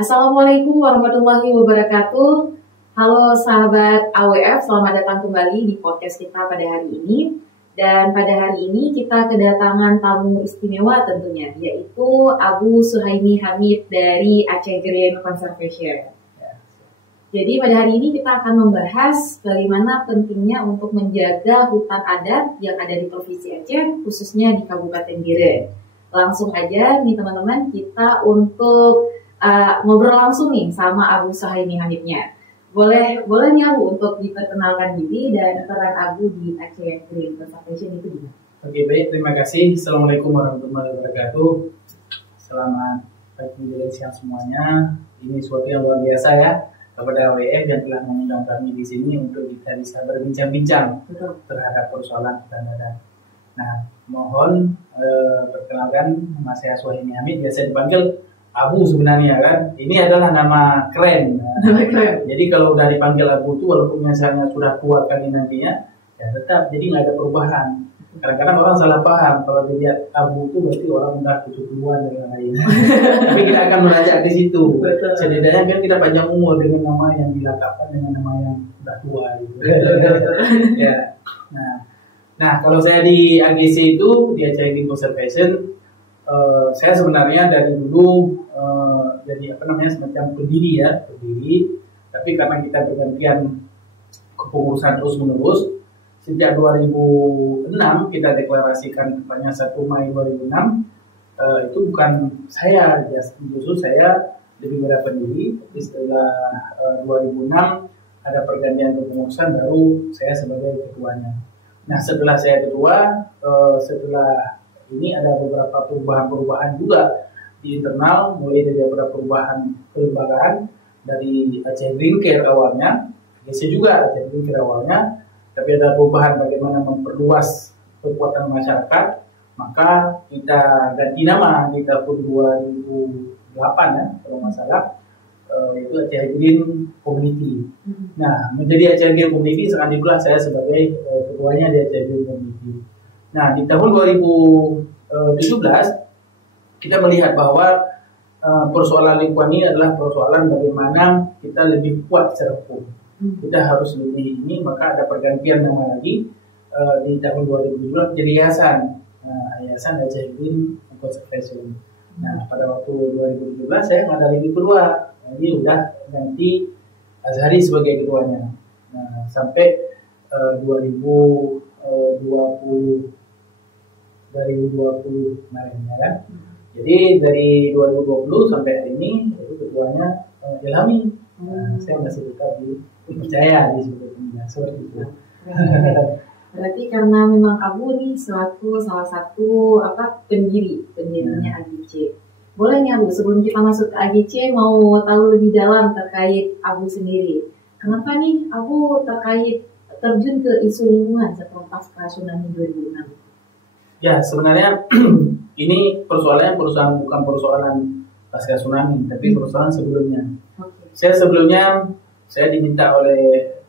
Assalamualaikum warahmatullahi wabarakatuh. Halo sahabat AWF, selamat datang kembali di podcast kita pada hari ini. Dan pada hari ini kita kedatangan tamu istimewa tentunya, yaitu Abu Suhaimi Hamid dari Aceh Green Conservation. Jadi pada hari ini kita akan membahas bagaimana pentingnya untuk menjaga hutan adat yang ada di Provinsi Aceh, khususnya di Kabupaten Biren. Langsung aja nih teman-teman, kita untuk ngobrol langsung nih sama Abu Suhaimi Hamidnya. Boleh nih Abu untuk diperkenalkan diri dan peran Abu di Aceh Green Conservation itu gimana? Oke, baik, terima kasih. Assalamualaikum warahmatullahi wabarakatuh. Selamat pagi dan siang semuanya. Ini suatu yang luar biasa ya kepada AWF yang telah mengundang kami di sini untuk kita bisa berbincang-bincang terhadap persoalan hutan adat. Nah, mohon perkenalkan, nama saya Suhaimi Hamid, biasa dipanggil Abu sebenarnya kan. Ini adalah nama keren. Jadi kalau udah dipanggil Abu itu walaupun misalnya sudah tua kali nantinya, ya tetap jadi nggak ada perubahan. Kadang-kadang orang salah paham kalau dilihat Abu itu berarti orang udah 70-an dan lain-lain. Tapi kita akan melacak di situ. Setidaknya kan kita panjang umur dengan nama yang dilakapkan dengan nama yang udah tua gitu. Ya. Nah, kalau saya di AGC itu di Aceh Green Conservation, saya sebenarnya dari dulu jadi semacam pendiri. Tapi karena kita bergantian kepengurusan terus menerus, sejak 2006 kita deklarasikan tepatnya 1 Mei 2006, itu bukan saya, justru saya lebih pada pendiri. Tapi setelah 2006 ada pergantian kepengurusan, baru saya sebagai ketuanya. Nah, setelah saya ketua, setelah ini ada beberapa perubahan juga di internal, mulai dari beberapa perubahan kelembagaan dari Aceh Green Care awalnya, AGC juga Aceh Green Care awalnya, tapi ada perubahan bagaimana memperluas kekuatan masyarakat, maka kita ganti nama di tahun 2008 ya, kalau nggak salah, itu Aceh Green Community. Nah, menjadi Aceh Green Community sekarang itulah saya sebagai ketuanya di Aceh Green Community. Nah, di tahun 2017 kita melihat bahwa persoalan lingkungan ini adalah persoalan bagaimana kita lebih kuat secara hukum. Kita harus lebih ini, maka ada pergantian nama lagi di tahun 2017 jadi Yayasan Aceh Green Conservation. Nah, pada waktu 2017 saya nggak ada lagi ketua, jadi udah ganti Azhari sebagai ketuanya. Nah, sampai 2020 kemarin ya kan. Jadi dari 2020 sampai hari ini itu ketuanya Ilhami. Saya masih tetap dipercaya di sebetulnya seperti itu. Berarti karena memang Abu nih salah satu pendirinya AGC. Boleh nih Abu, sebelum kita masuk ke AGC mau tahu lebih dalam terkait Abu sendiri. Kenapa nih Abu terjun ke isu lingkungan setelah pasca tsunami 2006? Ya, sebenarnya ini persoalannya bukan persoalan pasca tsunami, tapi persoalan sebelumnya. Sebelumnya saya diminta oleh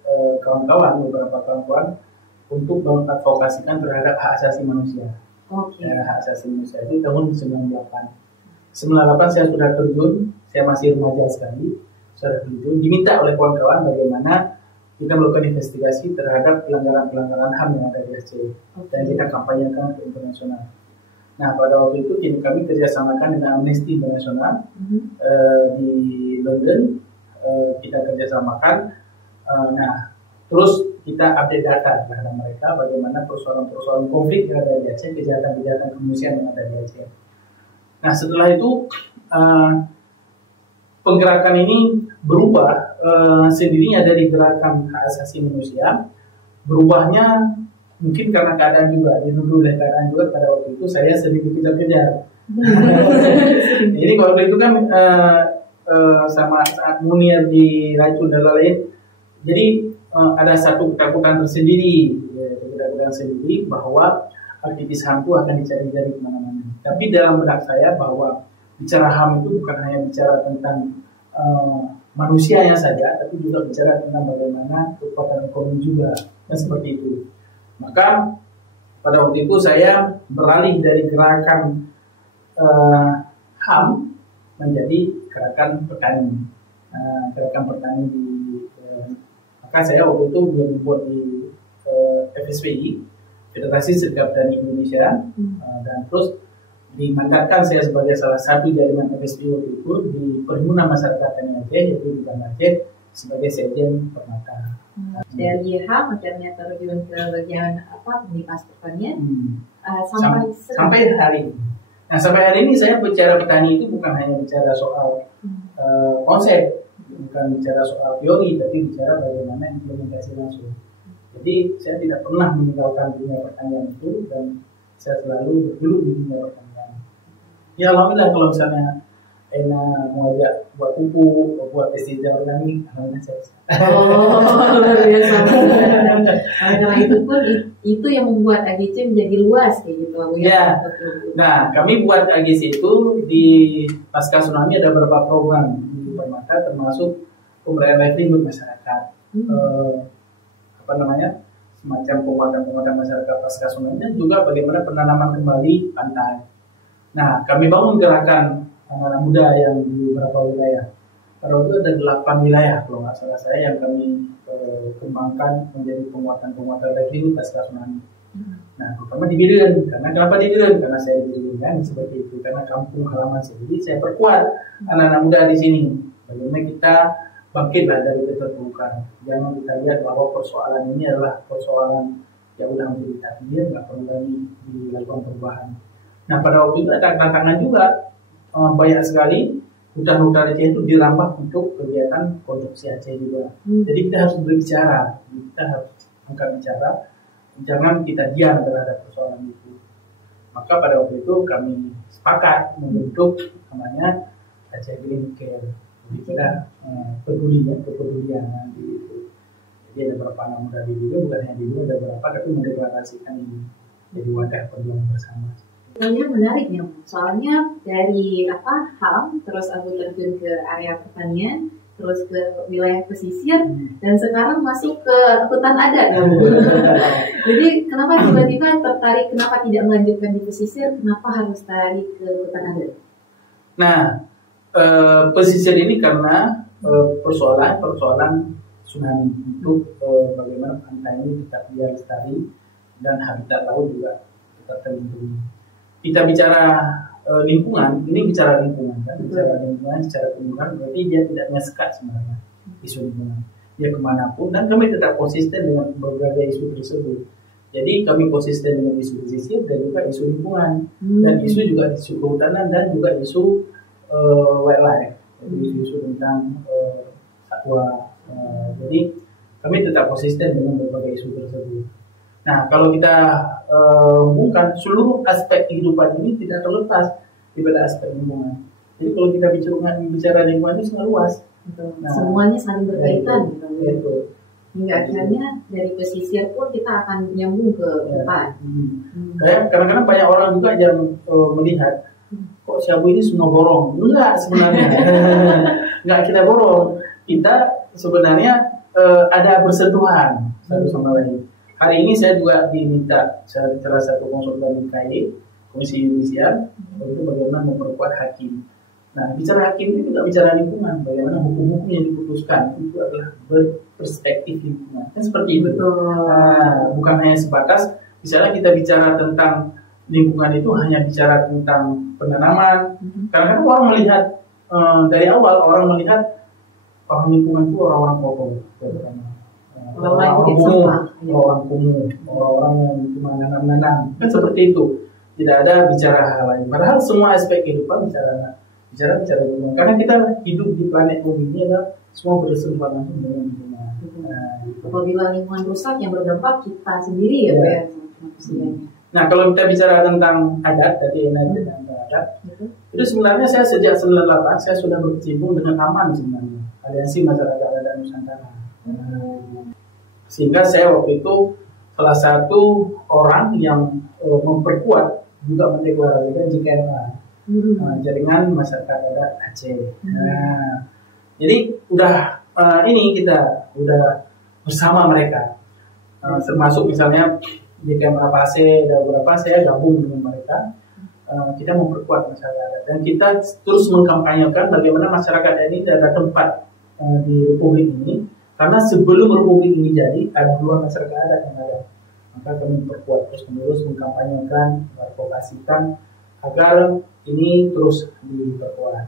beberapa kawan-kawan untuk mengadvokasikan terhadap hak asasi manusia. Hak asasi manusia itu tahun 98. 98 saya sudah terjun, saya masih remaja sekali, sudah terjun, diminta oleh kawan-kawan bagaimana kita melakukan investigasi terhadap pelanggaran HAM yang ada di Aceh dan kita kampanyekan ke internasional. Nah, pada waktu itu kami kerjasamakan dengan Amnesty International di London, kita kerjasamakan. Nah, terus kita update data terhadap mereka bagaimana persoalan-persoalan konflik yang ada di Aceh, kejahatan-kejahatan kemanusiaan yang ada di Aceh. Nah, setelah itu penggerakan ini berubah sendirinya dari gerakan hak asasi manusia. Berubahnya mungkin karena keadaan juga, didukung oleh keadaan juga. Pada waktu itu saya sedikit dikejar-kejar. Jadi waktu itu kan sama saat Munir diracun dan lain-lain, jadi ada satu ketakutan tersendiri bahwa aktivis HAM itu akan dicari-cari kemana-mana. Tapi dalam benak saya bahwa bicara HAM itu bukan hanya bicara tentang manusianya saja, tapi juga bicara tentang bagaimana kekuatan ekonomi juga, dan seperti itu. Maka pada waktu itu saya beralih dari gerakan HAM menjadi gerakan petani. Gerakan petani di maka saya waktu itu membuat di FSPI, Federasi Serikat Petani Indonesia, dan terus dimandatkan saya sebagai salah satu jaringan FSPI waktu itu di Perhimpunan Masyarakat Tani Aceh, yaitu di Banda Aceh, sebagai sekjen Permata. Dari YH akhirnya terjun ke bagian komunitas pertanian sampai hari ini. Nah, sampai hari ini saya bicara petani itu bukan hanya bicara soal konsep, bukan bicara soal teori, tapi bicara bagaimana implementasi langsung. Jadi saya tidak pernah meninggalkan dunia pertanian itu, dan saya selalu bergelut di dunia pertanian. Ya alhamdulillah, kalau misalnya Ena mau ajak buat pupuk, buat pestisida organik, alhamdulillah saya bisa. Luar biasa. Karena itu pun itu yang membuat AGC menjadi luas kayak gitu. Ya. Nah, kami buat AGC itu di pasca tsunami ada beberapa program di Permata, termasuk pemberdayaan livelihood masyarakat. Semacam penguatan masyarakat pasca tsunami, dan juga bagaimana penanaman kembali pantai. Nah, kami bangun gerakan anak muda yang di beberapa wilayah. Pada waktu itu ada 8 wilayah kalau nggak salah saya yang kami kembangkan menjadi penguatan livelihood pasca tsunami. Nah, pertama di Biren. Kenapa di Biren? Karena saya di Biren kan seperti itu. Karena kampung halaman sendiri, saya perkuat anak-anak muda di sini. Bagaimana kita bangkitlah dari keterpurukan. Jangan kita lihat bahwa persoalan ini adalah persoalan yang udah menjadi takdir, nggak perlu lagi dilakukan perubahan. Nah, pada waktu itu ada tantangan juga. Banyak sekali hutan-hutan Aceh itu dirambah untuk kegiatan produksi Aceh juga. Jadi kita harus berbicara, kita harus angkat bicara, jangan kita diam terhadap persoalan itu. Maka pada waktu itu kami sepakat membentuk namanya Aceh Green Care. Jadi kita kepedulian itu. Jadi ada beberapa anak muda di dulu, bukan hanya di dulu, ada beberapa, tapi mendeklarasikan ini jadi wadah perjuangan bersama. Soalnya menarik ya, soalnya dari HAM terus aku terjun ke area pertanian, terus ke wilayah pesisir, dan sekarang masuk ke hutan adat ya. Jadi kenapa tiba-tiba tertarik, kenapa tidak melanjutkan di pesisir, kenapa harus tarik ke hutan adat? Nah, pesisir ini karena persoalan tsunami untuk bagaimana pantai ini tetap biar lestari dan habitat laut juga tetap terlindungi. Kita bicara lingkungan, ini bicara lingkungan kan, bicara lingkungan secara keseluruhan, berarti dia tidak hanya sekat sebenarnya isu lingkungan, dia kemanapun, dan kami tetap konsisten dengan berbagai isu tersebut. Jadi kami konsisten dengan isu pesisir dan juga isu lingkungan, dan isu juga isu kehutanan dan juga isu wildlife, jadi isu tentang satwa. Jadi kami tetap konsisten dengan berbagai isu tersebut. Nah, kalau kita hubungkan seluruh aspek kehidupan ini tidak terlepas daripada aspek lingkungan. Jadi kalau kita bicara lingkungan itu sangat luas. Nah, semuanya saling berkaitan. Betul. Hingga akhirnya dari pesisir pun kita akan nyambung ke depan. Kayak kadang-kadang banyak orang juga yang melihat kok Syabu ini semua borong. Enggak sebenarnya. Enggak kita borong. Kita sebenarnya ada bersentuhan satu sama lain. Hari ini saya juga diminta salah satu konsultan KAI, Komisi Yudisial, untuk bagaimana memperkuat hakim. Nah, bicara hakim itu juga bicara lingkungan, bagaimana hukum-hukum yang diputuskan itu adalah berperspektif lingkungan. Kan seperti itu. Nah, bukan hanya sebatas, misalnya kita bicara tentang lingkungan itu hanya bicara tentang penanaman. Karena orang melihat dari awal orang melihat orang lingkungan itu orang-orang kokoh. Orang kumuh, orang yang cuma nanam-nanam, kan seperti itu. Tidak ada bicara hal lain. Padahal semua aspek kehidupan bicara lingkungan. Karena kita hidup di planet bumi ini adalah semua bersentuhan langsung dengan lingkungan. Apabila lingkungan rusak yang berdampak kita sendiri ya. Nah, kalau kita bicara tentang adat, tadi tentang adat, itu sebenarnya saya sejak 98 saya sudah berkecimpung dengan AMAN sebenarnya, Aliansi Masyarakat Adat Nusantara. Sehingga saya waktu itu salah satu orang yang memperkuat juga mendeklarasikan JKMA, Jaringan Masyarakat Adat Aceh. Nah, jadi kita udah bersama mereka, termasuk misalnya JKMA Aceh ada beberapa, saya gabung dengan mereka kita memperkuat masyarakat adat dan kita terus mengkampanyekan bagaimana masyarakat adat ini ada tempat di Republik ini, karena sebelum Republik ini jadi ada dua masyarakat adat yang ada. Maka kami perkuat terus menerus mengkampanyekan, advokasikan agar ini terus diperkuat.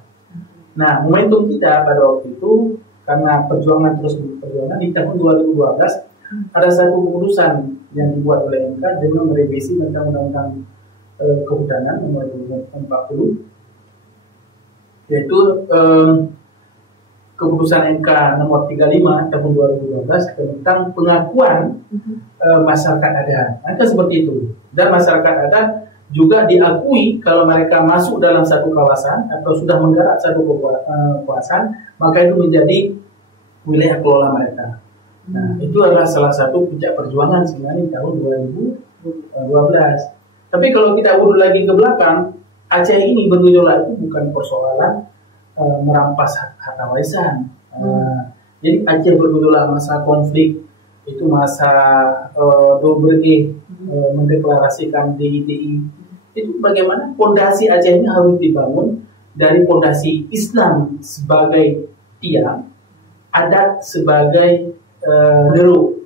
Nah, momentum kita pada waktu itu karena perjuangan terus berperjuangan di tahun 2012 ada satu keputusan yang dibuat oleh MK dengan merevisi tentang Undang-Undang Kehutanan nomor 40, yaitu keputusan MK nomor 35 tahun 2012 tentang pengakuan masyarakat adat. Itu seperti itu. Dan masyarakat adat juga diakui kalau mereka masuk dalam satu kawasan atau sudah menggarap satu kawasan, maka itu menjadi wilayah kelola mereka. Nah, itu adalah salah satu puncak perjuangan sebenarnya di tahun 2012. Tapi kalau kita urut lagi ke belakang, Aceh ini bergejolak itu bukan persoalan merampas harta warisan. Jadi Aceh bergejolak masa konflik, itu masa Dobre mendeklarasikan DITI. Itu bagaimana fondasi Aceh ini harus dibangun dari fondasi Islam sebagai tiang, adat sebagai deru,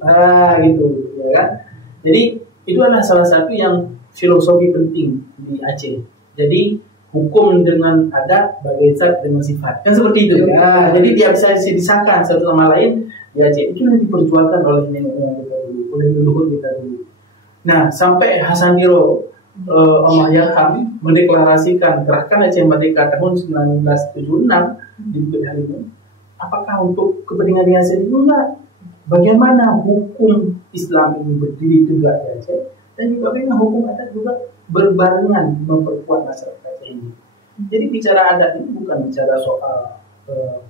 gitu, ya kan? Jadi itu adalah salah satu yang filosofi penting di Aceh. Jadi hukum dengan adat bagai zat dengan sifat, kan seperti itu. Ya, jadi dia bisa disahkan satu sama lain di Aceh. Itu yang diperjuangkan oleh nenek moyang kita dulu, oleh leluhur kita dulu. Nah, sampai Hasan Diro Allahyarham mendeklarasikan Gerakan Aceh Merdeka tahun 1976 di Bukit Halimun. Apakah untuk kepentingan dia sendiri? Enggak. Bagaimana hukum Islam ini berdiri tegak di Aceh, dan juga bagaimana hukum adat juga berbarengan memperkuat masyarakat Aceh ini. Jadi bicara adat ini bukan bicara soal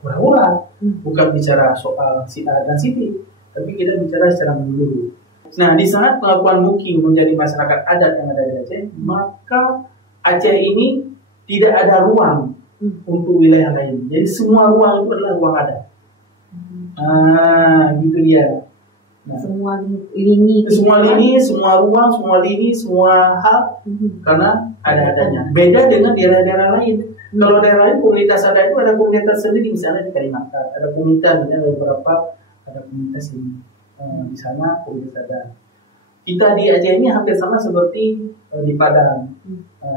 hura-hura, bukan bicara soal si A dan si B, tapi kita bicara secara menyeluruh. Nah, di saat pengakuan Mukim menjadi masyarakat adat yang ada di Aceh, maka Aceh ini tidak ada ruang untuk wilayah lain. Jadi semua ruang itu adalah ruang adat. Gitu dia. Nah, semua lini, semua ruang, semua lini, semua hal, karena ada adanya. Beda dengan daerah-daerah lain. Kalau daerah lain komunitas adat itu ada komunitas sendiri, misalnya di Kalimantan ada komunitas, ada beberapa, ada komunitas ini. Di sana komunitas adat. Kita di Aceh ini hampir sama seperti di Padang,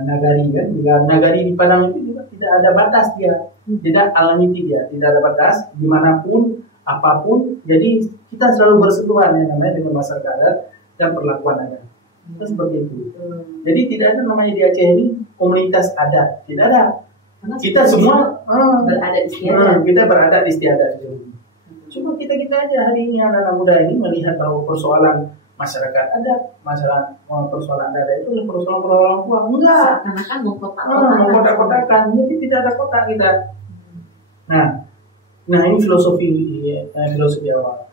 Nagari kan. Nagari di Padang itu juga tidak ada batas dia, tidak alamiti dia, tidak ada batas dimanapun, apapun. Jadi kita selalu bersentuhan yang namanya dengan masyarakat adat dan perlakuan adat. Itu seperti itu. Jadi tidak ada namanya di Aceh ini komunitas adat, tidak ada. Karena kita semua berada di istiadat. Kita berada di istiadat. Cuma kita aja hari ini anak-anak muda ini melihat bahwa persoalan masyarakat adat, persoalan adat itu persoalan uang. Enggak. Karena kan mengkotak-kotakan. Jadi tidak ada kotak kita. Nah ini filosofi awal.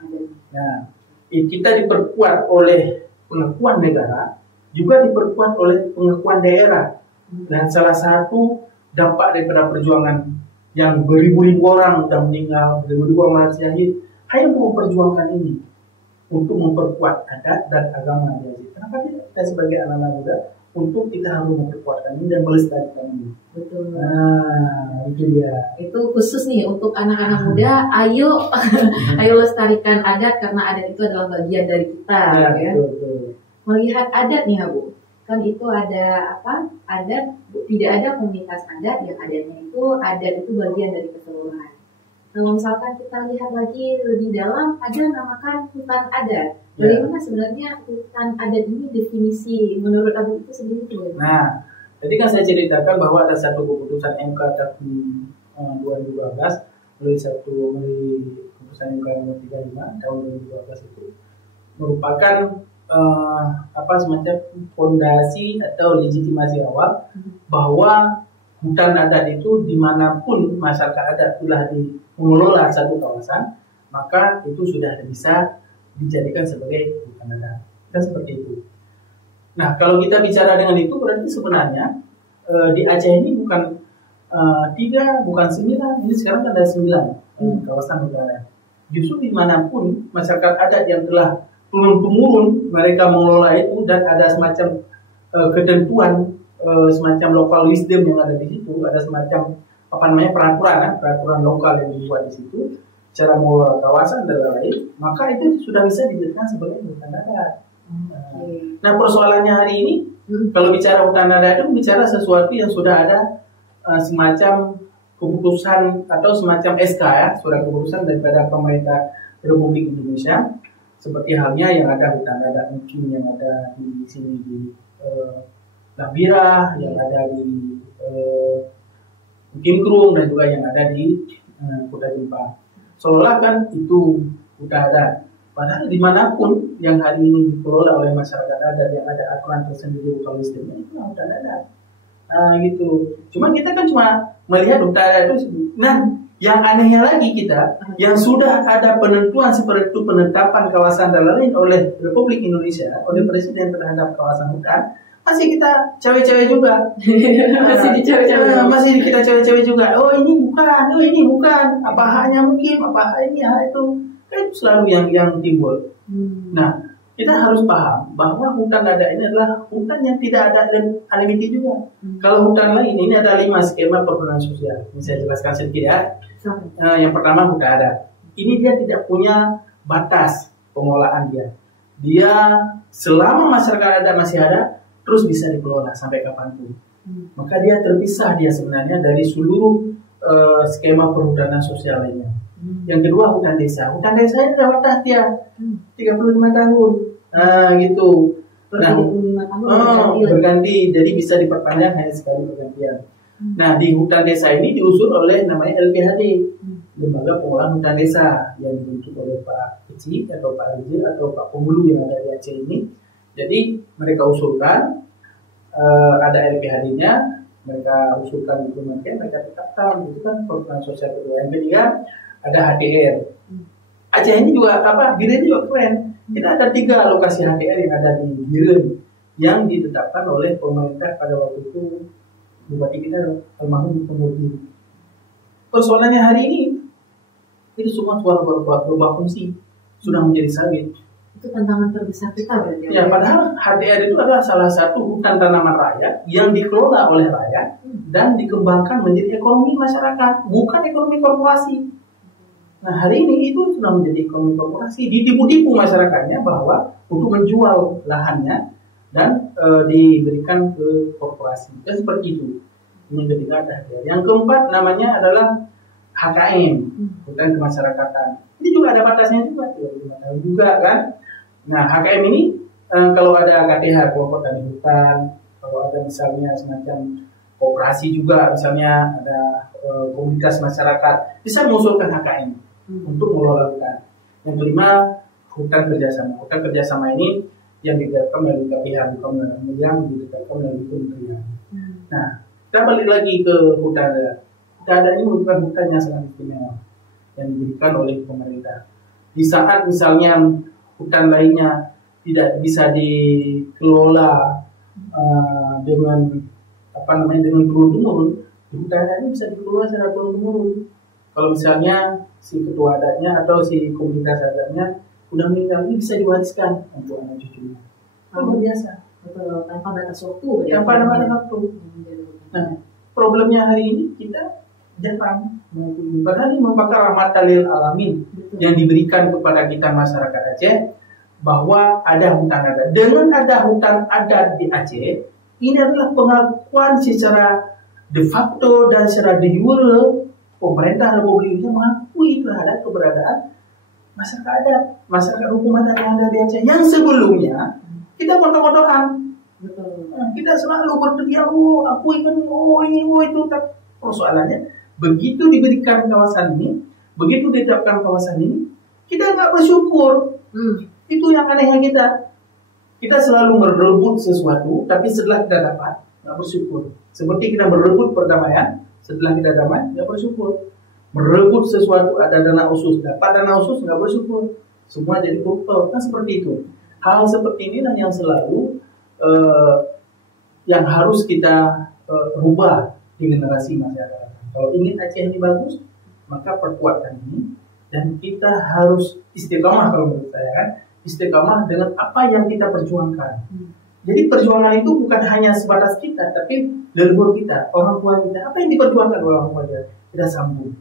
Nah, kita diperkuat oleh pengakuan negara, juga diperkuat oleh pengakuan daerah. Dan salah satu dampak daripada perjuangan yang beribu-ribu orang sudah meninggal, beribu-ribu orang syahid, hanya memperjuangkan ini untuk memperkuat adat dan agama di Aceh. Kenapa tidak kita sebagai anak-anak muda untuk kita harus memperkuatkan ini dan melestarikan ini? Betul. Itu dia. Itu khusus nih untuk anak-anak muda. Ayo lestarikan adat, karena adat itu adalah bagian dari kita. Ya. Betul. Melihat adat nih, Bu. Kan itu ada apa? Adat, tidak ada komunitas adat, yang adatnya itu adat itu bagian dari keseluruhan. Kalau misalkan kita lihat lagi lebih dalam, ada yang namakan hutan adat. Bagaimana sebenarnya hutan adat ini definisi menurut Abu itu sendiri? Nah, tadi kan saya ceritakan bahwa ada satu keputusan MK tahun 2012 melalui keputusan MK nomor 35 tahun 2012 itu merupakan semacam fondasi atau legitimasi awal bahwa hutan adat itu dimanapun masyarakat adat telah mengelola satu kawasan, maka itu sudah bisa dijadikan sebagai hutan adat. Kan seperti itu. Nah, kalau kita bicara dengan itu berarti sebenarnya di Aceh ini bukan 3, bukan 9, ini sekarang ada 9 kawasan hutan adat. Justru dimanapun masyarakat adat yang telah turun-temurun mereka mengelola itu dan ada semacam ketentuan semacam local wisdom yang ada di situ, ada semacam peraturan lokal yang dibuat di situ, cara mengelola kawasan dan lain, maka itu sudah bisa dijadikan sebagai hutan adat. Nah, persoalannya hari ini, kalau bicara hutan adat itu bicara sesuatu yang sudah ada semacam keputusan atau semacam SK ya, surat keputusan daripada pemerintah Republik Indonesia, seperti halnya yang ada hutan adat mungkin yang ada di sini di Gambira, yang ada di Kimkrung, dan juga yang ada di Kuta Jempang. Seolah kan itu hutan adat. Padahal dimanapun yang hari ini dikelola oleh masyarakat adat yang ada aturan tersendiri lokal wisdomnya itu hutan adat. Gitu. Cuman kita kan cuma melihat hutan adat itu. Nah, yang anehnya lagi kita, yang sudah ada penentuan seperti itu, penetapan kawasan dan lain oleh Republik Indonesia, oleh Presiden terhadap kawasan hutan, masih kita cewek-cewek juga. Masih kita cewek-cewek juga. Oh ini bukan. Apa haknya mungkin, apa hak ini, hak itu. Kan selalu yang timbul. Nah, kita harus paham bahwa hutan adat ini adalah hutan yang tidak ada limit juga. Kalau hutan lain ini ada 5 skema perhutanan sosial. Ini saya jelaskan sedikit ya. Yang pertama hutan adat. Ini dia tidak punya batas pengelolaan dia. Dia selama masyarakat adat masih ada, terus bisa dikelola sampai kapanpun. Maka dia terpisah dia sebenarnya dari seluruh skema perhutanan sosial lainnya. Yang kedua hutan desa. Hutan desa ini ada batas dia 35 tahun. Gitu. Berganti. Jadi bisa diperpanjang hanya sekali pergantian. Nah, di hutan desa ini diusul oleh namanya LPHD, Lembaga Pengelolaan Hutan Desa, yang dibentuk oleh Pak Kecil atau Pak Rizil atau Pak Pemulu yang ada di Aceh ini. Jadi mereka usulkan ada LPHD-nya, mereka usulkan di kementerian, mereka tetapkan, itu kan perhutanan sosial kedua. Yang ketiga ada HDR. Aceh ini juga Biren juga keren. Kita ada 3 lokasi HDR yang ada di Biren yang ditetapkan oleh pemerintah pada waktu itu bupati kita almarhum Pemudi. Persoalannya hari ini itu semua berubah fungsi, sudah menjadi sawit. Itu tantangan terbesar kita berarti. Ya, padahal HDR itu adalah salah satu hutan tanaman rakyat yang dikelola oleh rakyat dan dikembangkan menjadi ekonomi masyarakat, bukan ekonomi korporasi. Nah, hari ini itu sudah menjadi ekonomi korporasi, ditipu-tipu masyarakatnya bahwa untuk menjual lahannya dan diberikan ke korporasi. Dan seperti itu. Yang ketiga ada HDR. Yang keempat namanya adalah HKM, hutan kemasyarakatan. Ini juga ada batasnya juga, 35 tahun juga kan. Nah, HKM ini kalau ada KTH, kelompok tani hutan, kalau ada misalnya semacam koperasi juga, misalnya ada komunitas masyarakat, bisa mengusulkan HKM untuk mengelola hutan. Yang kelima, hutan kerjasama. Hutan kerjasama ini yang ditetapkan melalui KPH, bukan yang ditetapkan melalui kementerian. Nah, kita balik lagi ke hutan adat. Hutan adat ini merupakan hutan yang sangat istimewa yang diberikan oleh pemerintah. Di saat misalnya hutan lainnya tidak bisa dikelola dengan turun-temurun, hutan adat ini bisa dikelola secara turun-temurun. Kalau misalnya si ketua adatnya atau si komunitas adatnya udah meninggal, ini bisa diwariskan untuk anak cucunya. Luar biasa. Betul, tanpa batas waktu. Tanpa batas waktu. Nah, problemnya hari ini kita jarang mengikuti. Padahal ini merupakan rahmatan lil alamin yang diberikan kepada kita masyarakat Aceh, bahwa ada hutan adat. Dengan ada hutan adat di Aceh, ini adalah pengakuan secara de facto dan secara de jure pemerintah Republik Indonesia mengakui terhadap keberadaan masyarakat adat, masyarakat hukum adat yang ada di Aceh. Yang sebelumnya kita bodoh-bodohan. Kita selalu berteriak, aku ingin, itu. Persoalannya, begitu diberikan kawasan ini, begitu ditetapkan kawasan ini, kita nggak bersyukur. Itu yang anehnya kita. Kita selalu merebut sesuatu, tapi setelah kita dapat, nggak bersyukur. Seperti kita merebut perdamaian, setelah kita damai, nggak bersyukur. Merebut sesuatu, ada dana khusus, dapat dana khusus, nggak bersyukur. Semua jadi koruptor, kan seperti itu. Hal seperti inilah yang selalu yang harus kita rubah di generasi masyarakat. Kalau ingin Aceh ini bagus, maka perkuatkan ini, dan kita harus istiqamah. Kalau menurut saya kan, istiqamah dengan apa yang kita perjuangkan. Jadi perjuangan itu bukan hanya sebatas kita, tapi leluhur kita, orang tua kita. Apa yang diperjuangkan oleh orang tua kita? Kita sambung.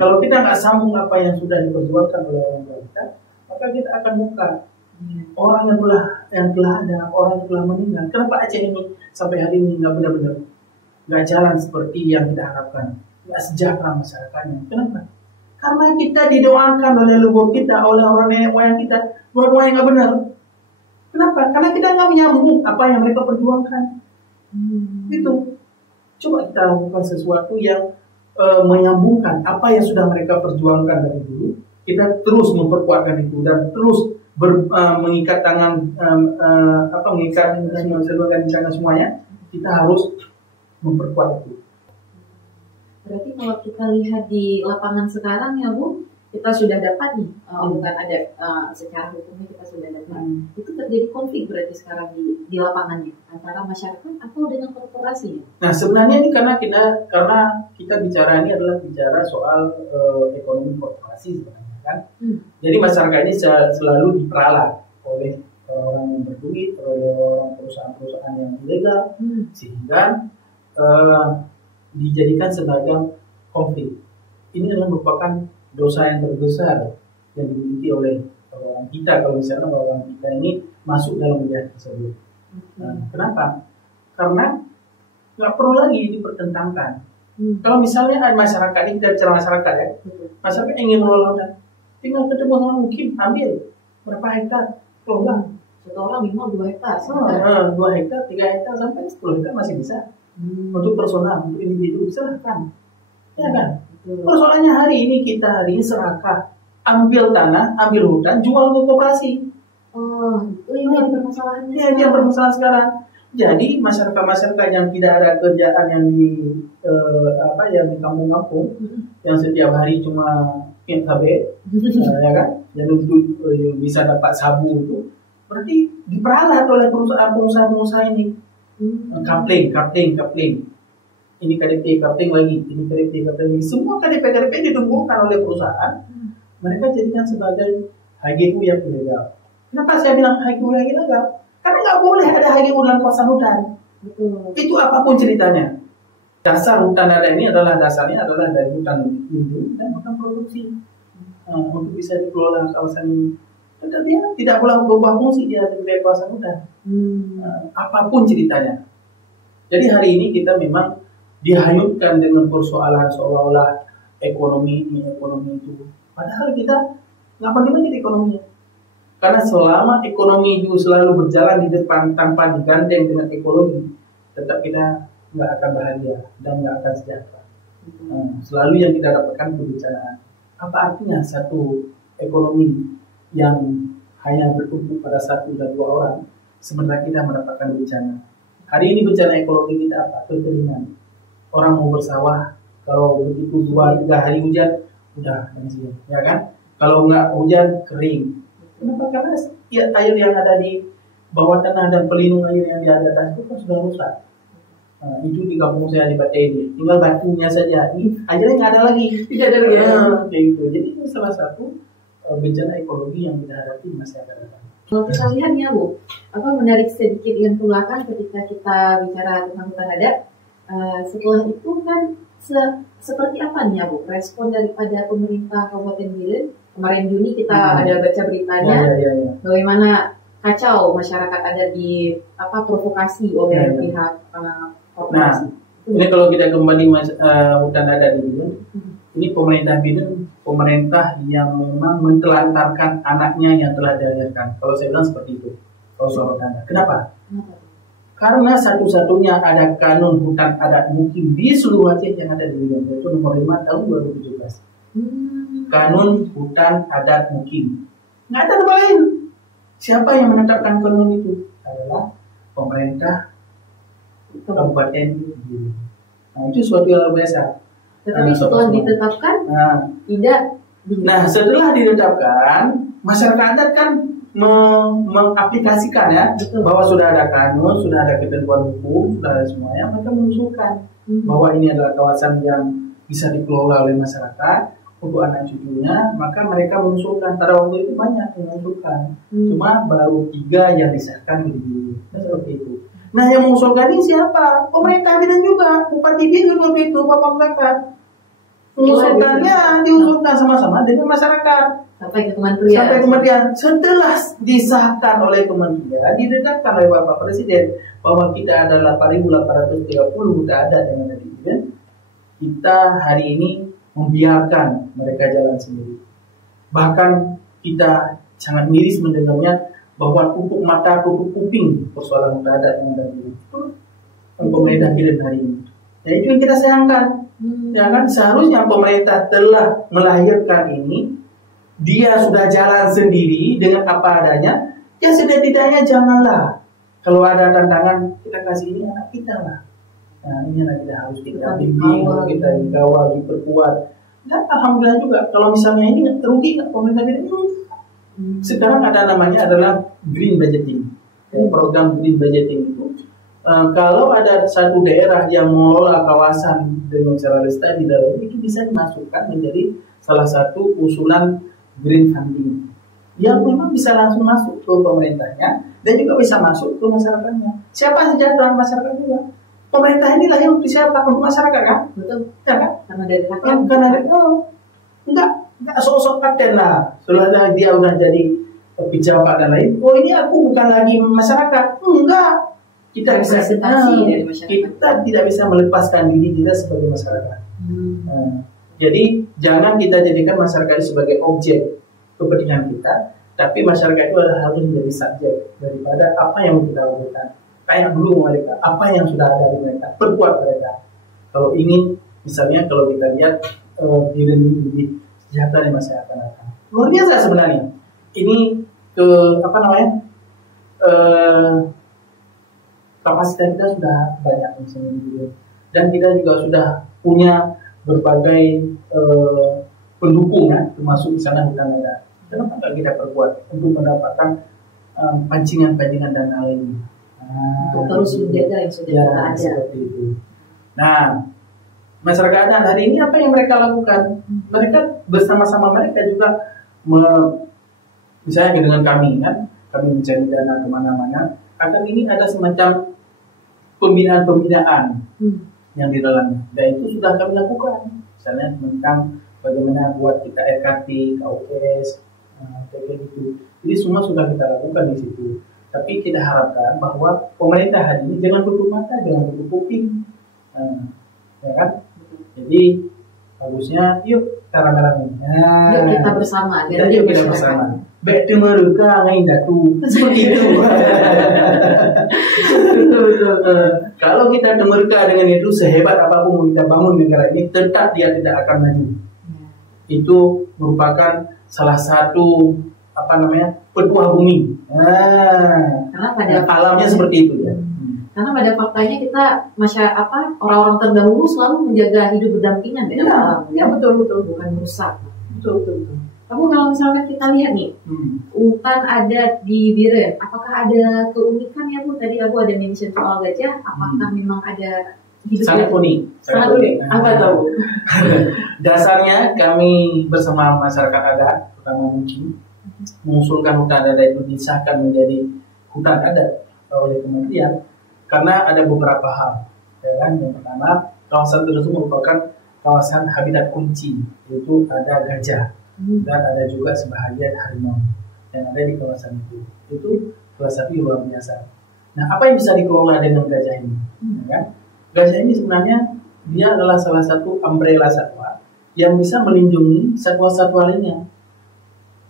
Kalau kita nggak sambung apa yang sudah diperjuangkan oleh orang tua kita, maka kita akan buka orang yang telah ada, orang yang telah meninggal. Kenapa Aceh ini sampai hari ini nggak benar-benar nggak jalan seperti yang kita harapkan, nggak sejahtera masyarakatnya? Kenapa? Karena kita didoakan oleh leluhur kita, oleh orang nenek moyang kita, doa-doa yang nggak benar. Kenapa? Karena kita nggak menyambung apa yang mereka perjuangkan. Itu. Coba kita lakukan sesuatu yang menyambungkan apa yang sudah mereka perjuangkan dari dulu. Kita terus memperkuatkan itu dan terus mengikat tangan, mengikat semuanya. Kita harus memperkuat itu. Berarti kalau kita lihat di lapangan sekarang ya Bu, kita sudah dapat nih, bukan ada secara hukumnya kita sudah dapat. Itu terjadi konflik berarti sekarang di lapangannya antara masyarakat atau dengan korporasi ya? Nah sebenarnya ini karena kita bicara ini adalah bicara soal ekonomi korporasi sebenarnya kan. Jadi masyarakat ini selalu diperalat oleh orang yang berduit, oleh orang perusahaan-perusahaan yang ilegal, sehingga dijadikan sebagai konflik. Ini adalah merupakan dosa yang terbesar yang dimiliki oleh orang kita kalau misalnya orang kita ini masuk dalam wilayah tersebut. Kenapa? Karena nggak perlu lagi dipertentangkan. Kalau misalnya ada masyarakat ini, kita bicara masyarakat ya, masyarakat ingin mengelola hutan, tinggal ketemu sama mukim, ambil berapa hektar, kelola. Satu orang minimal 2 hektar. 2 hektar, 3 hektar sampai 10 hektar masih bisa. Untuk personal, untuk individu silahkan, ya kan? Persoalannya hari ini serakah, ambil tanah, ambil hutan, jual ke koperasi. Ini permasalahannya. Ya, dia bermasalah sekarang. Jadi masyarakat yang tidak ada kerjaan yang di yang di kampung-kampung, yang setiap hari cuma PKB, ya kan? Yang untuk bisa dapat sabu itu, berarti diperalat oleh pengusaha ini. Kapling. Ini KDP kapling lagi, ini KDP kapling lagi. Semua KDP didukungkan oleh perusahaan. Mereka jadikan sebagai HGU yang ilegal. Kenapa saya bilang HGU yang ilegal? Karena nggak boleh ada HGU dalam kawasan hutan. Itu apapun ceritanya. Dasar hutan ada ini dasarnya adalah dari hutan lindung dan hutan produksi. Untuk bisa dikelola kawasan ini. Tetapi tidak boleh berubah fungsi dia sebagai kawasan hutan. Apapun ceritanya. Jadi hari ini kita memang dihanyutkan dengan persoalan seolah-olah ekonomi itu. Padahal kita nggak penting ekonominya. Karena selama ekonomi itu selalu berjalan di depan tanpa digandeng dengan ekologi, tetap kita nggak akan bahagia dan nggak akan sejahtera. Selalu yang kita dapatkan kebencanaan. Apa artinya satu ekonomi yang hanya bertumpu pada 1 dan 2 orang, sementara kita mendapatkan bencana. Hari ini bencana ekologi kita apa? Kekeringan. Orang mau bersawah, kalau begitu 2-3 hari hujan, udah banjir, ya kan? Kalau nggak hujan, kering. Kenapa? Karena air yang ada di bawah tanah dan pelindung air yang di atas itu kan sudah rusak. Itu di kampung saya di Bateli, tinggal batunya saja, airnya nggak ada lagi. Tidak ada lagi. Kayak gitu. Jadi itu salah satu bencana ekologi yang kita hadapi masih akan datang. Kalau kita lihat ya Bu, menarik sedikit yang ke belakang ketika kita bicara tentang hutan adat. Setelah itu kan seperti apa nih ya Bu respon daripada pemerintah Kabupaten Biren? Kemarin Juni kita ada baca beritanya bagaimana kacau masyarakat ada di provokasi oleh pihak korporasi. Ini kalau kita kembali hutan adat di Biren, ini pemerintah Biren pemerintah yang memang mentelantarkan anaknya yang telah dilahirkan. Kalau saya bilang seperti itu. Kalau soal hutan adat. Kenapa? Karena satu-satunya ada kanun hutan adat mukim di seluruh Aceh yang ada di Indonesia, yaitu nomor 5 tahun 2017. Kanun hutan adat mukim. Nggak ada tempat lain. Siapa yang menetapkan kanun itu? Adalah pemerintah Kabupaten Biren. Itu suatu yang luar biasa. Tetapi setelah ditetapkan, tidak. Setelah ditetapkan, masyarakat adat kan mengaplikasikan ya, bahwa sudah ada kanun, sudah ada ketentuan hukum, sudah ada semuanya, mereka mengusulkan bahwa ini adalah kawasan yang bisa dikelola oleh masyarakat untuk anak cucunya, maka mereka mengusulkan. Pada waktu itu banyak yang mengusulkan, cuma baru 3 yang disahkan gitu. Seperti itu. Nah, yang mengusulkan ini siapa? Pemerintah Biren juga, Bupati Biren waktu itu, Bapak Kakak. Mengusulkannya diusulkan sama-sama dengan masyarakat. Sampai ke kementerian. Setelah disahkan oleh kementerian, ditetapkan oleh Bapak Presiden bahwa kita ada 8.830 kita ada dengan dari Biren. Kita hari ini membiarkan mereka jalan sendiri. Bahkan kita sangat miris mendengarnya bahwa tutup mata, tutup kuping persoalan adat yang ada di pemerintah Biren hari ini. Ya, itu yang kita sayangkan. Ya kan, seharusnya pemerintah telah melahirkan ini, dia sudah jalan sendiri dengan apa adanya. Ya setidak-tidaknya janganlah kalau ada tantangan kita kasih ini anak kita lah. Nah, ini anak kita harus kita bimbing, kita dikawal, diperkuat. Dan alhamdulillah juga kalau misalnya ini terugi nggak pemerintah ini. Sekarang ada namanya adalah green budgeting. Program green budgeting itu kalau ada satu daerah yang mengelola kawasan dengan cara lestari di dalam itu bisa dimasukkan menjadi salah satu usulan green funding yang memang bisa langsung masuk ke pemerintahnya dan juga bisa masuk ke masyarakatnya. Siapa sejahtera masyarakat juga. Pemerintah inilah yang disiapkan untuk masyarakat kan? Betul. Ya kan? Karena dari rakyat. Karena dari enggak sok-sok paten lah. Setelah dia udah jadi pejabat dan lain. Oh ini aku bukan lagi masyarakat. Enggak. Kita bisa dari masyarakat. Kita tidak bisa melepaskan diri kita sebagai masyarakat. Jadi jangan kita jadikan masyarakat sebagai objek kepentingan kita, tapi masyarakat itu harus menjadi subjek daripada apa yang kita lakukan. Kayak dulu mereka, apa yang sudah ada di mereka, perkuat mereka. Kalau ingin, misalnya kalau kita lihat diri lebih sejahtera di masyarakat akan luar biasa sebenarnya. Ini kapasitas kita sudah banyak misalnya, dan kita juga sudah punya berbagai pendukung ya, termasuk di sana hutan adat. Kenapa tidak kita perkuat untuk mendapatkan pancingan-pancingan dan lainnya? Untuk terus menjaga yang sudah ada. Seperti itu. Nah, masyarakat adat hari ini apa yang mereka lakukan? Mereka bersama-sama mereka juga misalnya dengan kami kan, kami mencari dana kemana-mana. Akan ini ada semacam pembinaan yang di dalamnya. Dan itu sudah kami lakukan. Misalnya tentang bagaimana buat kita RKT, KUS, kayak gitu. Jadi semua sudah kita lakukan di situ. Tapi kita harapkan bahwa pemerintah hari ini jangan tutup mata, jangan tutup kuping, ya kan? Jadi bagusnya yuk rame-rame. Yuk kita bersama. Yuk kita bersama. Baik mereka ngain datu seperti itu. Kalau kita mereka dengan itu sehebat apapun kita bangun negara ini, tetap dia tidak akan maju. Itu merupakan salah satu petuah bumi. Karena pada alamnya seperti itu ya. Karena pada faktanya kita orang-orang terdahulu selalu menjaga hidup berdampingan dengan alam. Ya betul, bukan merusak. Betul. Tapi kalau misalnya kita lihat nih, hutan adat di Biren, apakah ada keunikan ya Bu? Tadi aku ada mention soal gajah, apakah memang ada hidup sangat unik. Apa tahu? Dasarnya kami bersama masyarakat adat, terutama Munci, mengusulkan hutan adat itu disahkan menjadi hutan adat oleh kementerian karena ada beberapa hal. Ya kan? Yang pertama, kawasan tersebut merupakan kawasan habitat kunci, yaitu ada gajah. Dan ada juga sebahagian harimau yang ada di kawasan itu. Itu salah satu yang luar biasa. Nah, apa yang bisa dikelola dengan gajah ini? Ya kan? Gajah ini sebenarnya dia adalah salah satu umbrella satwa yang bisa melindungi satwa-satwa lainnya.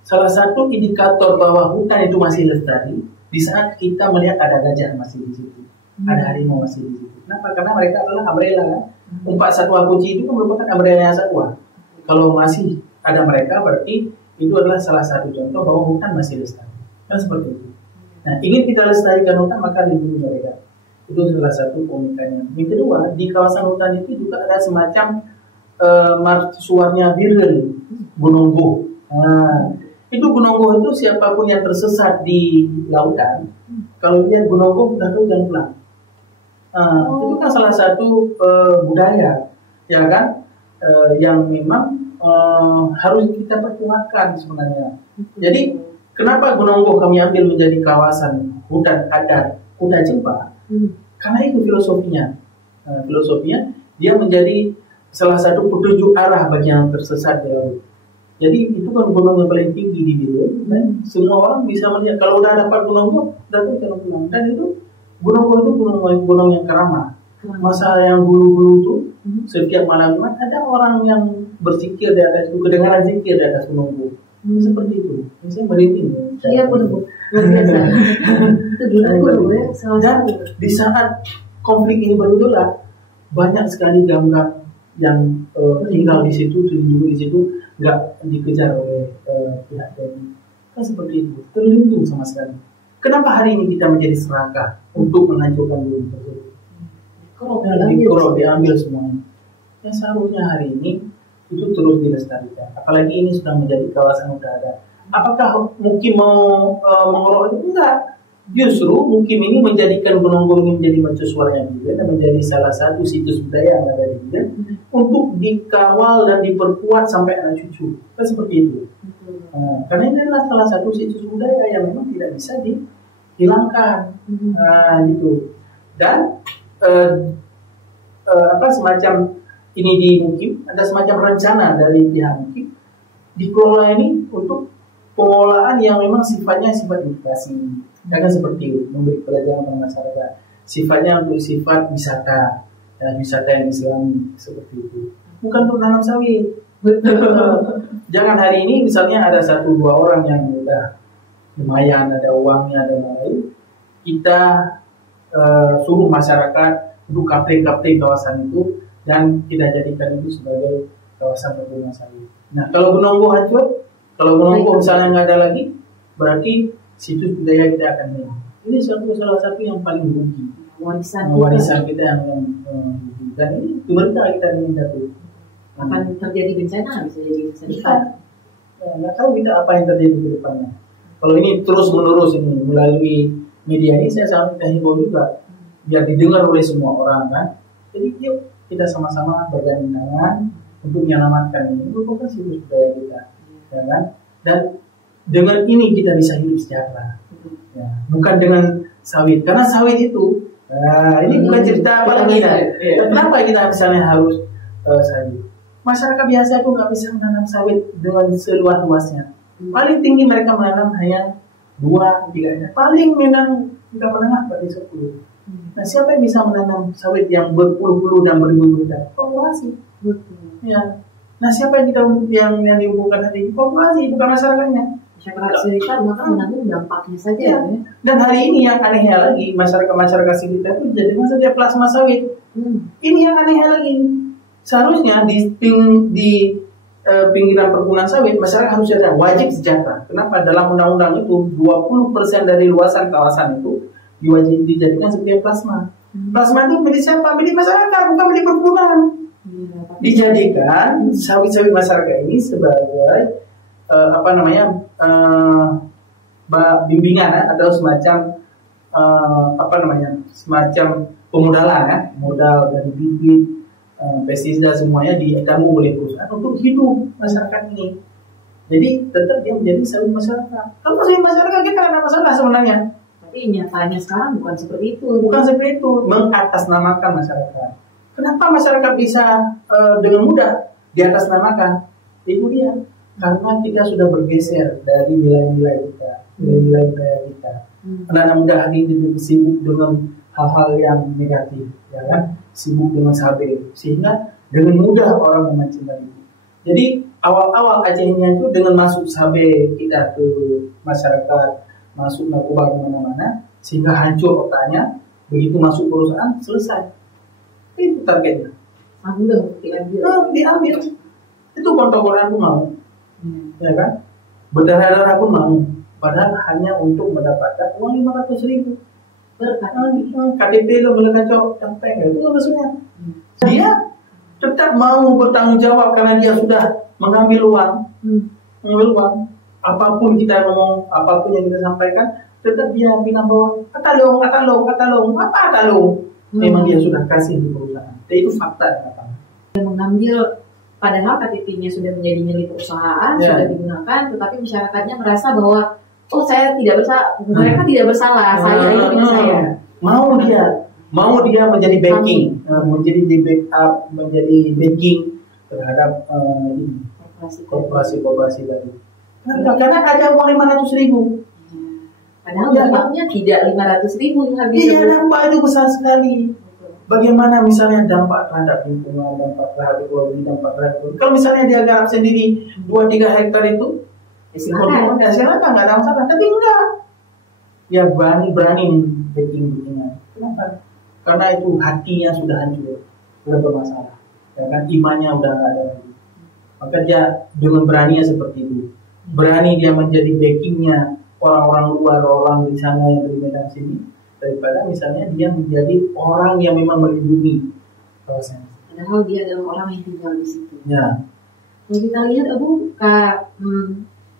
Salah satu indikator bahwa hutan itu masih lestari di saat kita melihat ada gajah masih di situ, ada harimau masih di situ. Kenapa? Karena mereka adalah umbrella kan? Empat satwa kunci itu merupakan umbrella satwa. Kalau masih ada mereka berarti itu adalah salah satu contoh bahwa hutan masih lestari. Kan seperti itu. Nah, ingin kita lestarikan hutan maka lindungi mereka. Itu salah satu keunikannya. Yang kedua, di kawasan hutan itu juga ada semacam marsuarnya Biren, Gununggo. Itu Gununggo itu siapapun yang tersesat di lautan, kalau lihat Gununggo udah tahu jangan pulang. Itu kan salah satu budaya, ya kan, yang memang harus kita perkuatkan sebenarnya. Jadi kenapa Gunung Nonggo kami ambil menjadi kawasan hutan adat Kuda Jempa? Karena itu filosofinya. Filosofinya dia menjadi salah satu petunjuk arah bagi yang tersesat di laut. Jadi itu kan gunung yang paling tinggi di Biren, dan semua orang bisa melihat. Kalau udah dapat Gunung Nonggo, datang ke Gunung. Dan itu Gunung Nonggo itu gunung yang keramah. Masa yang dulu-dulu itu setiap malam ada orang yang berzikir di atas itu, kedengaran zikir di atas Gunung Nonggo. Seperti itu. Misalnya merinding. Iya, benar. Itu dulu ya. Dan di saat konflik ini bergejolak, banyak sekali gambar yang tinggal di situ, terlindung di situ, nggak dikejar oleh pihak TNI. Kan seperti itu, terlindung sama sekali. Kenapa hari ini kita menjadi serakah untuk menghancurkan gunung tersebut? Diambil semuanya. Yang seharusnya hari ini itu terus dilestarikan. Apalagi ini sudah menjadi kawasan hutan adat. Apakah mungkin mau mengorok itu? Enggak. Justru mungkin ini menjadikan Gunung Nonggo ini menjadi mercusuarnya Biren dan menjadi salah satu situs budaya yang ada di Biren untuk dikawal dan diperkuat sampai anak cucu. Kan seperti itu. Karena ini adalah salah satu situs budaya yang memang tidak bisa dihilangkan. Gitu. Dan semacam ini di Mukim, ada semacam rencana dari pihak Mukim dikelola ini untuk pengolahan yang memang sifatnya sifat edukasi. Karena seperti itu, memberi pelajaran kepada masyarakat. Sifatnya untuk sifat wisata, dan wisata yang Islami seperti itu. Bukan untuk nanam sawit. Jangan hari ini misalnya ada 1-2 orang yang udah lumayan, ada uangnya, ada lain, kita suruh masyarakat untuk kapling kawasan itu dan tidak jadikan itu sebagai kawasan perkebunan sawit. Nah, kalau Gunung Nonggo hancur, kalau Gunung Nonggo misalnya nggak ada lagi, berarti situs budaya kita akan hilang. Ini salah satu yang paling rugi. Warisan kita yang rugi. Dan ini pemerintah kita minta tuh. Akan terjadi bencana, bisa jadi masa depan. Nggak tahu kita apa yang terjadi ke depannya. Kalau ini terus menerus ini melalui media ini, saya sangat himbau juga biar didengar oleh semua orang kan. Jadi yuk kita sama-sama bergandeng tangan untuk menyelamatkan ini. Itu kan situs budaya kita, ya kan? Dan dengan ini kita bisa hidup sejahtera, ya, bukan dengan sawit. Karena sawit itu, ini bukan cerita apa lagi. Kenapa kita misalnya harus sawit? Masyarakat biasa itu nggak bisa menanam sawit dengan seluas-luasnya. Paling tinggi mereka menanam hanya 2-3 hektar. Paling memang tingkat menengah berarti 10. Nah, siapa yang bisa menanam sawit yang berpuluh-puluh dan beribu-ribu hektar? Populasi. Ya. Nah, siapa yang diumumkan tadi? Populasi, bukan masyarakatnya. Masyarakat sekitar maka menanggung dampaknya saja. Ya. Dan hari ini yang anehnya lagi, masyarakat sekitar itu jadi saja plasma sawit. Ini yang anehnya lagi. Seharusnya di pinggiran perkebunan sawit masyarakat harus ada wajib sejahtera. Kenapa? Dalam undang-undang itu 20% dari luasan kawasan itu dijadikan sebagai plasma. Plasma itu milik siapa? Milik masyarakat, bukan milik perkebunan. Dijadikan sawit-sawit masyarakat ini sebagai bimbingan atau semacam semacam pemodalan ya, modal dari bibit, pestisida semuanya ditanggung oleh perusahaan untuk hidup masyarakat ini. Jadi tetap dia menjadi sawit masyarakat. Kalau sawit masyarakat kita tidak ada masalah sebenarnya. Tapi nyatanya sekarang bukan seperti itu. Bukan seperti itu, mengatasnamakan masyarakat. Kenapa masyarakat bisa dengan mudah diatasnamakan? Itu dia. Karena kita sudah bergeser dari nilai-nilai kita, nilai-nilai budaya kita. Anak-anak muda hari ini sibuk dengan hal-hal yang negatif, ya kan? Sibuk dengan sabe, sehingga dengan mudah orang memancing itu. Jadi awal-awal Acehnya itu dengan masuk sabe kita ke masyarakat, masuk narkoba di mana-mana, sehingga hancur otaknya. Begitu masuk perusahaan selesai. Itu targetnya. Mudah diambil. Diambil. Itu kontemporer pun mau. Ya kan? Berdarah-darah pun mau, padahal hanya untuk mendapatkan uang 500.000 KTP lo boleh kacau sampai itu maksudnya. Dia tetap mau bertanggung jawab karena dia sudah mengambil uang. Apapun kita ngomong, apapun yang kita sampaikan, tetap dia bilang bahwa katalong, apa katalong? Memang dia sudah kasih di perusahaan. Itu fakta. Mengambil padahal KTP-nya sudah menjadi milik perusahaan, Ya. sudah digunakan, tetapi masyarakatnya merasa bahwa oh saya tidak bersalah, mereka tidak bersalah, saya itu milik saya. Mau dia menjadi backing, menjadi di backup, menjadi backing terhadap korporasi tadi. Karena ada uang 500.000. Padahal dampaknya tidak 500.000 habis. Iya, dampak itu besar sekali. Bagaimana misalnya dampak terhadap lingkungan, dampak terhadap ekologi, dampak terhadap kalau misalnya dia garap sendiri 2-3 hektar itu, silakan nggak ada masalah. Tapi enggak, ya berani backing-backingan. Kenapa? Karena itu hatinya sudah hancur, sudah bermasalah, ya kan, imannya udah nggak ada lagi. Maka dia dengan beraninya seperti itu, berani dia menjadi backingnya orang-orang luar, orang di sana yang di Medan sini, daripada misalnya dia menjadi orang yang memang melindungi kawasan. Padahal dia adalah orang yang tinggal di situ. Ya. Kalau kita lihat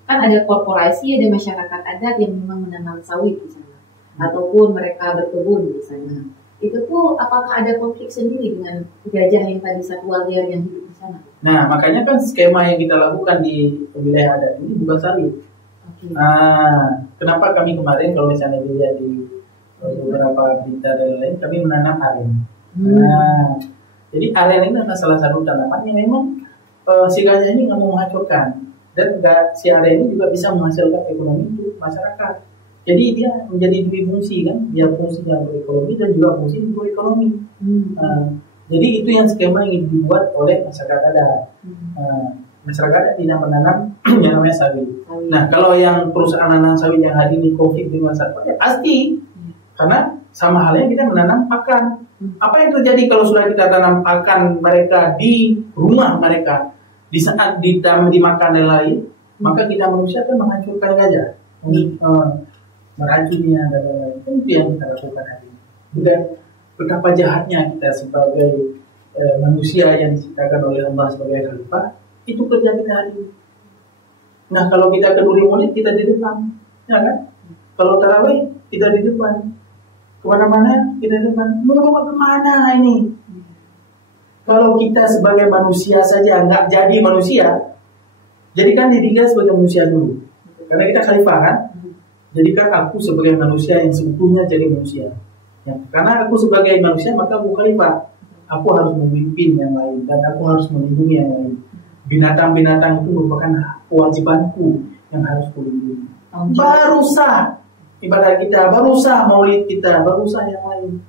kan ada korporasi, ada masyarakat adat yang memang menanam sawit di sana, ataupun mereka berkebun di sana. Itu tuh apakah ada konflik sendiri dengan gajah yang tadi satwa liar yang hidup di sana? Nah, makanya kan skema yang kita lakukan di wilayah adat ini bukan sawit. Okay. Nah, kenapa kami kemarin kalau misalnya dilihat di beberapa berita dan lain, kami menanam aren. Nah, jadi aren ini adalah salah satu tanaman yang memang si gajah ini nggak mau menghancurkan, dan si aren ini juga bisa menghasilkan ekonomi untuk masyarakat. Jadi dia menjadi dua fungsi kan, dia fungsinya berekologi dan juga fungsi berekonomi. Jadi itu yang skema yang dibuat oleh masyarakat adat. Masyarakat adat tidak menanam yang namanya sawit. Nah, kalau yang perusahaan nanam sawit yang hari ini konflik dengan satwa, ya pasti. Karena sama halnya kita menanam pakan. Apa yang terjadi kalau sudah kita tanam pakan mereka di rumah mereka, di saat dimakan dan lain, maka kita manusia akan menghancurkan gajah, meracunnya dan lain-lain. Itu yang kita lakukan hari ini. Dan betapa jahatnya kita sebagai manusia yang diciptakan oleh Allah sebagai khalifah, itu kerja kita hari ini. Nah, kalau kita keduri maulid, kita di depan, ya kan? Kalau tarawih, kita di depan. Kemana-mana kita di depan. Mau kemana ini? Kalau kita sebagai manusia saja nggak jadi manusia, jadikan diri kita sebagai manusia dulu. Karena kita khalifah kan? Jadikan aku sebagai manusia yang seutuhnya jadi manusia. Ya, karena aku sebagai manusia maka aku khalifah. Aku harus memimpin yang lain dan aku harus melindungi yang lain. Binatang-binatang itu merupakan kewajibanku yang harus kulindungi. Baru sah ibadah kita, baru sah maulid kita, baru sah yang lain.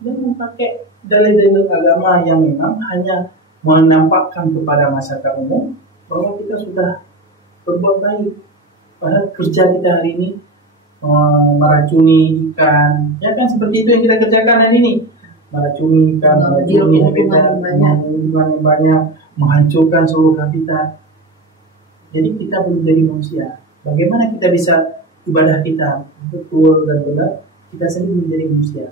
Dan memakai dalil-dalil agama yang memang hanya menampakkan kepada masyarakat umum bahwa kita sudah berbuat baik. Padahal kerja kita hari ini meracuni ikan, ya kan seperti itu yang kita kerjakan hari ini. Meracuni ikan, meracuni habitat, yang banyak, menghancurkan seluruh habitat. Jadi kita belum jadi manusia. Bagaimana kita bisa ibadah kita betul dan benar, kita sendiri menjadi manusia.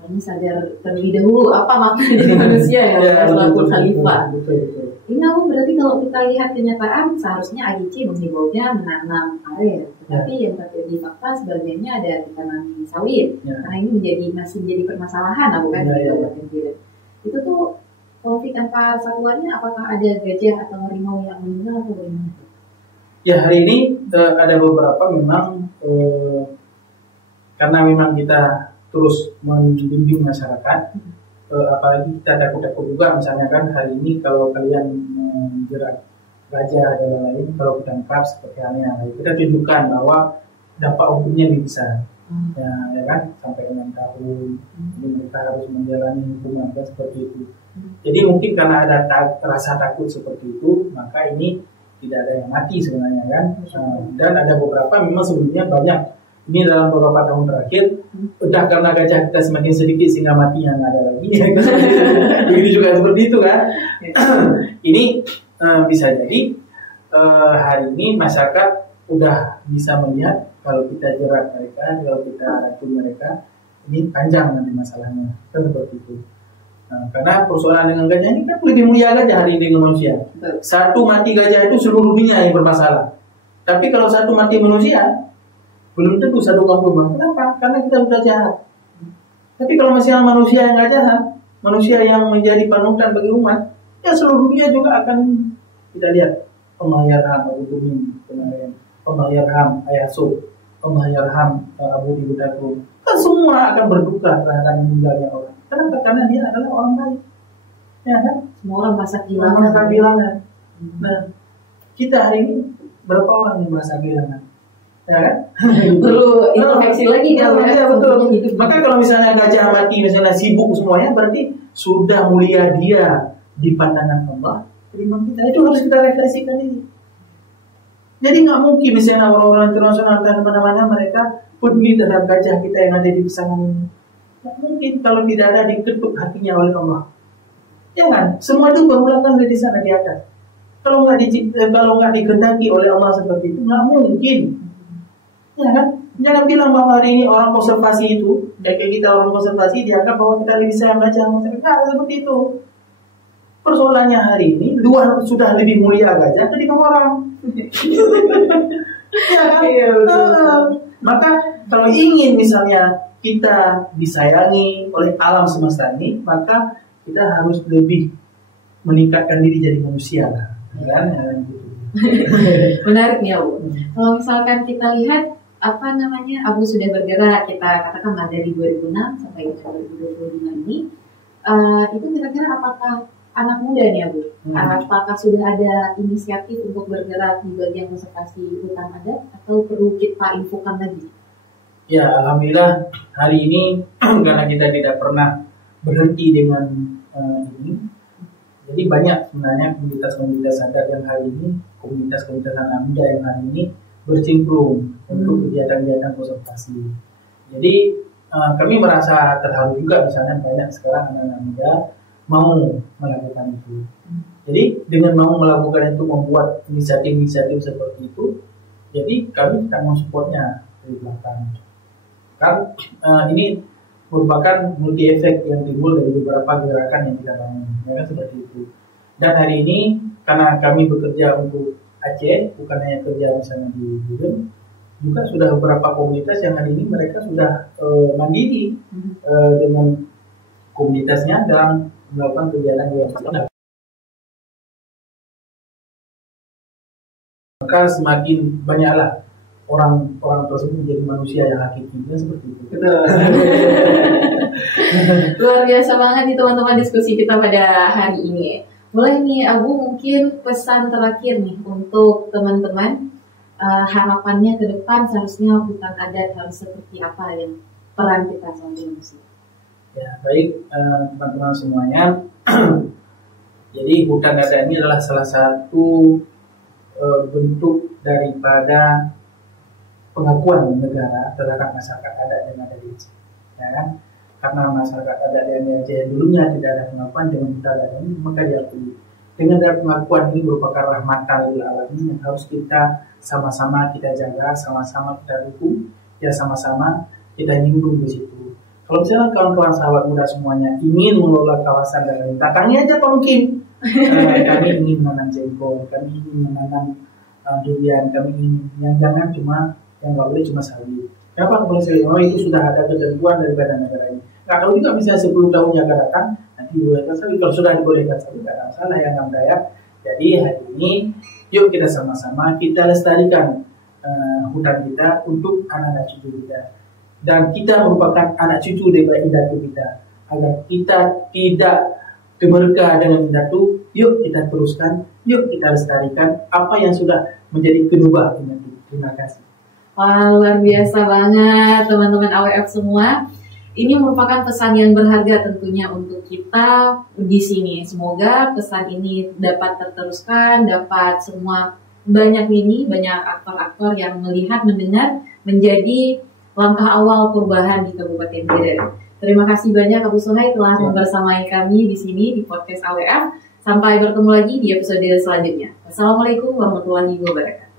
Kami sadar terlebih dahulu apa makna jadi manusia ya, selaku khalifah. Betul. Ini namun berarti kalau kita lihat kenyataan seharusnya AGC menghimbaunya menanam aren, tetapi yang terjadi fakta sebenarnya ada ditanam sawit. Karena ini masih menjadi permasalahan, bukan di Kabupaten Biren. Itu tuh konflik antar satuannya, apakah ada gajah atau harimau yang meninggal atau bagaimana? Ya, hari ini ada beberapa memang karena memang kita terus membimbing masyarakat, apalagi kita takut-takut juga, misalnya kan hari ini kalau kalian menjerat gajah dan lain, kalau kita tangkap seperti halnya, kita tunjukkan bahwa dampak hukumnya lebih besar, ya kan, sampai 6 tahun, jadi mereka harus menjalani hukuman seperti itu. Jadi mungkin karena ada rasa takut seperti itu, maka ini tidak ada yang mati sebenarnya kan, dan ada beberapa memang sebelumnya banyak. Ini dalam beberapa tahun terakhir, udah karena gajah kita semakin sedikit sehingga mati yang ada lagi. Begitu juga seperti itu kan. Ini bisa jadi hari ini masyarakat udah bisa melihat kalau kita jerat mereka, kalau kita racun mereka, ini panjang nanti masalahnya. Kan seperti itu. Karena persoalan dengan gajah ini kan lebih mulia gajah hari ini dengan manusia. Satu mati gajah itu seluruh dunia yang bermasalah. Tapi kalau satu mati manusia, belum tentu satu kampung. Kenapa? Karena kita sudah jahat. Tapi kalau misalnya manusia yang nggak jahat, manusia yang menjadi panutan bagi umat, ya seluruh dunia juga akan kita lihat. Allahyarham Abu Tumin kemarin, Allahyarham Ayaso, Allahyarham Abu Ibutakum. Kan semua akan berduka terhadap meninggalnya orang. Kenapa? Karena dia adalah orang baik. Ya kan? Semua orang merasa Orang akan kehilangan. Nah, kita hari ini berapa orang yang merasa kehilangan? Ya kan? Perlu introspeksi lagi kan? Ya, betul. Maka kalau misalnya gajah mati, misalnya sibuk semuanya, berarti sudah mulia dia di pandangan Allah. Terima kita itu harus kita refleksikan ini. Jadi nggak mungkin misalnya orang-orang internasional dan mana-mana mereka peduli terhadap gajah kita yang ada di pesangon ini. Nggak mungkin kalau tidak ada diketuk hatinya oleh Allah. Jangan, semua itu bermulakan dari sana di atas. Kalau nggak dikehendaki oleh Allah seperti itu, nggak mungkin. Ya kan? Jangan bilang bahwa hari ini orang konservasi itu, kayak kita orang konservasi dianggap bahwa kita lebih sayang gajah. Nggak seperti itu. Persoalannya hari ini luar sudah lebih mulia gajah ketimbang orang. Ya kan? Maka kalau ingin misalnya kita disayangi oleh alam semesta ini, maka kita harus lebih meningkatkan diri jadi manusia lah, kan? Menarik ya, Bu. Kalau misalkan kita lihat Abu sudah bergerak, kita katakan dari 2006 sampai 2025 ini, itu kira-kira apakah anak muda nih, Bu? Apakah sudah ada inisiatif untuk bergerak di bagian konservasi hutan adat atau perlu kita infokan lagi? Ya, alhamdulillah hari ini karena kita tidak pernah berhenti dengan ini, jadi banyak sebenarnya komunitas-komunitas adat yang hari ini, komunitas-komunitas anak muda yang hari ini bercemplung untuk kegiatan-kegiatan konservasi. Jadi kami merasa terharu juga misalnya banyak sekarang anak-anak muda mau melakukan itu. Jadi dengan mau melakukan itu, membuat inisiatif-inisiatif seperti itu, jadi kami akan mensupportnya dari belakang. Kan ini merupakan multi efek yang timbul dari beberapa gerakan yang kita bangun, ya, seperti itu. Dan hari ini karena kami bekerja untuk Aceh, bukan hanya kerja misalnya di Biren, juga sudah beberapa komunitas yang hari ini mereka sudah mandiri dengan komunitasnya dalam melakukan kegiatan yang ada. Maka semakin banyaklah orang tersebut menjadi manusia yang hakiki, seperti itu. Luar biasa banget nih teman-teman diskusi kita pada hari ini. Mulai nih Abu, mungkin pesan terakhir nih untuk teman-teman, harapannya ke depan seharusnya hutan adat harus seperti apa yang peran kita sebagai manusia. Ya, baik teman-teman semuanya. Jadi hutan adat ini adalah salah satu bentuk daripada pengakuan negara terhadap masyarakat adat yang ada di Aceh. Ya kan? Karena masyarakat adat yang di Aceh dulunya tidak ada pengakuan dengan hutan adat ini, maka diakui. Dengan ada pengakuan ini merupakan rahmatan lil alamin yang harus kita sama-sama kita jaga, sama-sama kita dukung, ya sama-sama kita nyinggung di situ. Kalau misalnya kawan-kawan sahabat muda semuanya ingin mengelola kawasan dan lain, datangi aja Pak Mukim. Kami ingin menanam jengkol, kami ingin menanam durian, kami ingin yang jangan cuma yang nggak boleh cuma sawit. Kenapa nggak boleh sawit? Oh itu sudah ada ketentuan daripada negara ini. Nggak tahu juga misalnya 10 tahun yang akan datang nanti dibolehkan sawit. Kalau sudah dibolehkan sawit nggak ada masalah yang namanya. Jadi hari ini yuk kita sama-sama kita lestarikan hutan kita untuk anak-anak cucu kita. Dan kita merupakan anak cucu dari indatu kita. Agar kita tidak keberkah dengan indatu, yuk kita teruskan, yuk kita lestarikan apa yang sudah menjadi kedua indatu. Terima kasih. Wah, luar biasa banget teman-teman AWF semua. Ini merupakan pesan yang berharga tentunya untuk kita di sini. Semoga pesan ini dapat terteruskan, dapat semua banyak aktor-aktor yang melihat, mendengar, menjadi langkah awal perubahan di Kabupaten Biren. Terima kasih banyak Abu Suhai telah membersamai kami di sini di podcast AWF. Sampai bertemu lagi di episode selanjutnya. Wassalamualaikum warahmatullahi wabarakatuh.